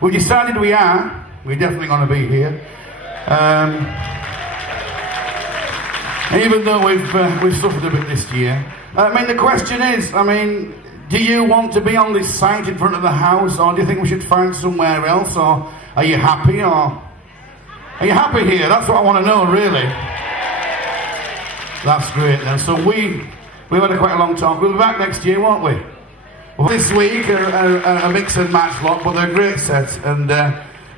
we decided we're definitely going to be here. Even though we've suffered a bit this year. I mean, the question is, do you want to be on this site in front of the house, or do you think we should find somewhere else, or are you happy, or are you happy here? That's what I want to know, really. That's great then. So we've had quite a long talk. We'll be back next year, won't we? Well, this week a mix and match lot, but they're great sets, and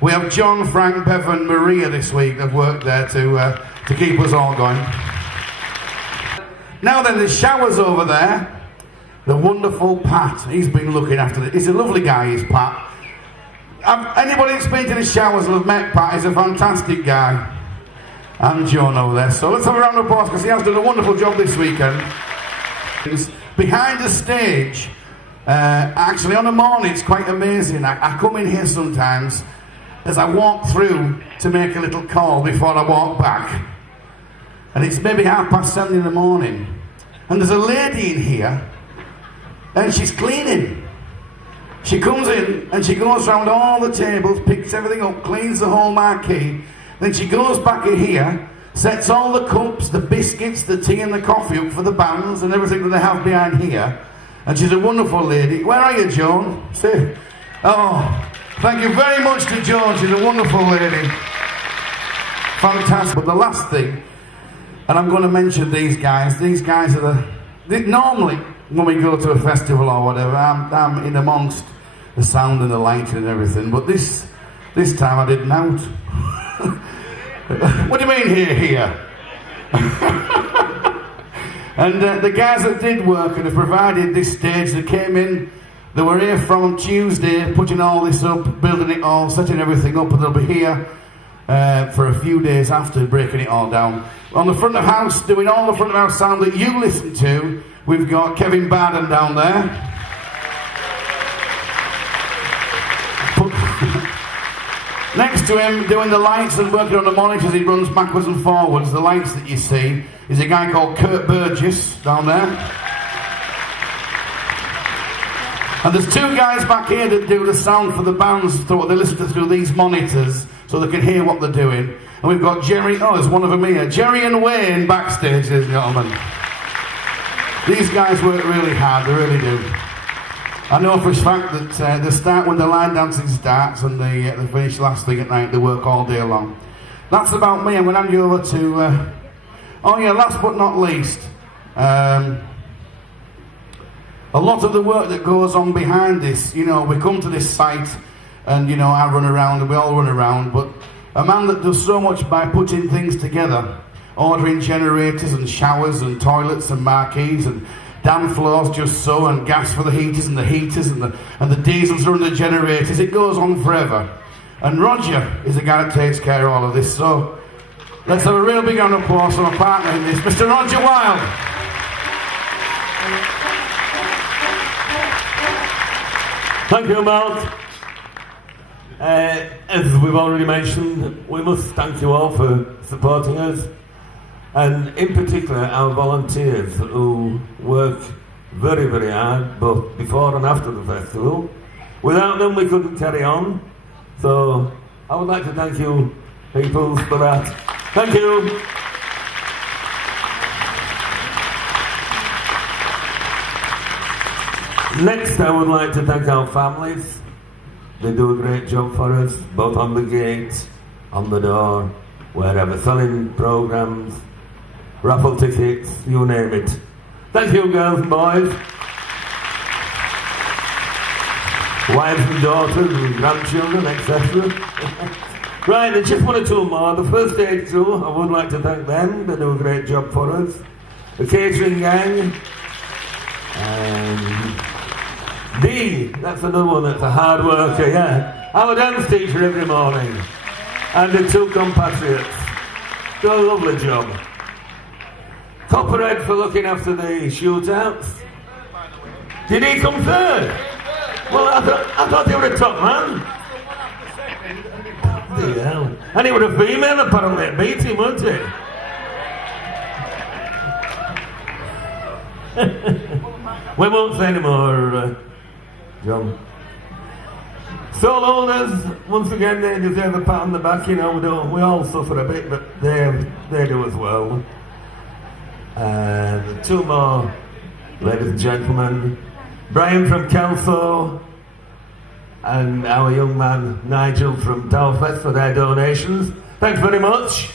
we have John, Frank, Bev and Maria this week. They've worked there to keep us all going. Now then, the showers over there. The wonderful Pat. He's been looking after it. He's a lovely guy, he's Pat. Anybody that's been to the showers will have met Pat. He's a fantastic guy. And John over there. So let's have a round of applause because he has done a wonderful job this weekend. Behind the stage, actually on a morning, it's quite amazing. I come in here sometimes as I walk through to make a little call before I walk back. And it's maybe 7:30 in the morning. And there's a lady in here, and she's cleaning. She comes in and she goes around all the tables, picks everything up, cleans the whole marquee. Then she goes back in here, sets all the cups, the biscuits, the tea and the coffee up for the bands and everything that they have behind here. And she's a wonderful lady. Where are you, Joan? See? Oh, thank you very much to Joan. She's a wonderful lady. Fantastic. But the last thing, and I'm going to mention these guys. These guys are normally, when we go to a festival or whatever, I'm in amongst the sound and the lighting and everything. But this time I didn't out. What do you mean here? And the guys that did work and have provided this stage, they came in, they were here from Tuesday, putting all this up, building it all, setting everything up, and they'll be here for a few days after, breaking it all down. On the front of house, doing all the front of house sound that you listen to, we've got Kevin Barden down there. Next to him, doing the lights and working on the monitors, he runs backwards and forwards. The lights that you see is a guy called Kurt Burgess down there. And there's two guys back here that do the sound for the bands, so they listen to through these monitors so they can hear what they're doing. And we've got Jerry, there's one of them here. Jerry and Wayne backstage, ladies and gentlemen. These guys work really hard, they really do. I know for a fact that they start when the line dancing starts and they finish last thing at night. They work all day long. That's about me. I'm going to hand you over to... last but not least, a lot of the work that goes on behind this, we come to this site and, I run around and we all run around, but a man that does so much by putting things together, ordering generators and showers and toilets and marquees and Dan floors just so, and gas for the heaters and the diesels run the generators. It goes on forever. And Roger is the guy that takes care of all of this. So let's have a real big round of applause for my partner in this, Mr. Roger Wilde. Thank you, Malc. As we've already mentioned, we must thank you all for supporting us. And in particular our volunteers who work very, very hard both before and after the festival. Without them we couldn't carry on. So I would like to thank you people for that. Thank you. Next I would like to thank our families. They do a great job for us, both on the gate, on the door, wherever, selling programs, raffle tickets, you name it. Thank you, girls and boys. Wives and daughters and grandchildren, etc. Right, there's just one or two more. The first aid crew, I would like to thank them. They do a great job for us. The catering gang. And Dee, that's another one that's a hard worker, yeah. Our dance teacher every morning. And the two compatriots. Do a lovely job. Copperhead for looking after the shootouts. Did he come third? Well, I thought he was a top man. Yeah. And he was a female apparently. It beat him, wasn't it? We won't say any more, John. Stall owners, once again, they deserve a pat on the back. You know, we all suffer a bit, but they do as well. And two more, ladies and gentlemen. Brian from Kelso and our young man Nigel from Towerfest for their donations. Thanks very much.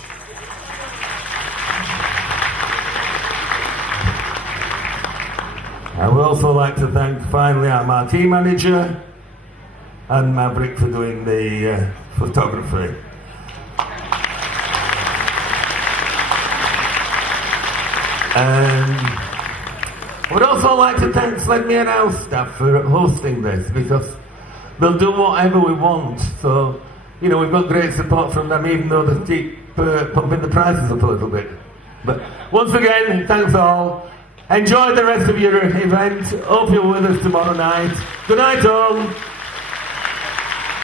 I would also like to thank finally our marquee manager and Maverick for doing the photography. And I would also like to thank Sledmere House staff for hosting this, because they'll do whatever we want. So, you know, we've got great support from them, even though they keep pumping the prices up a little bit. But once again, thanks all. Enjoy the rest of your event. Hope you're with us tomorrow night. Good night all.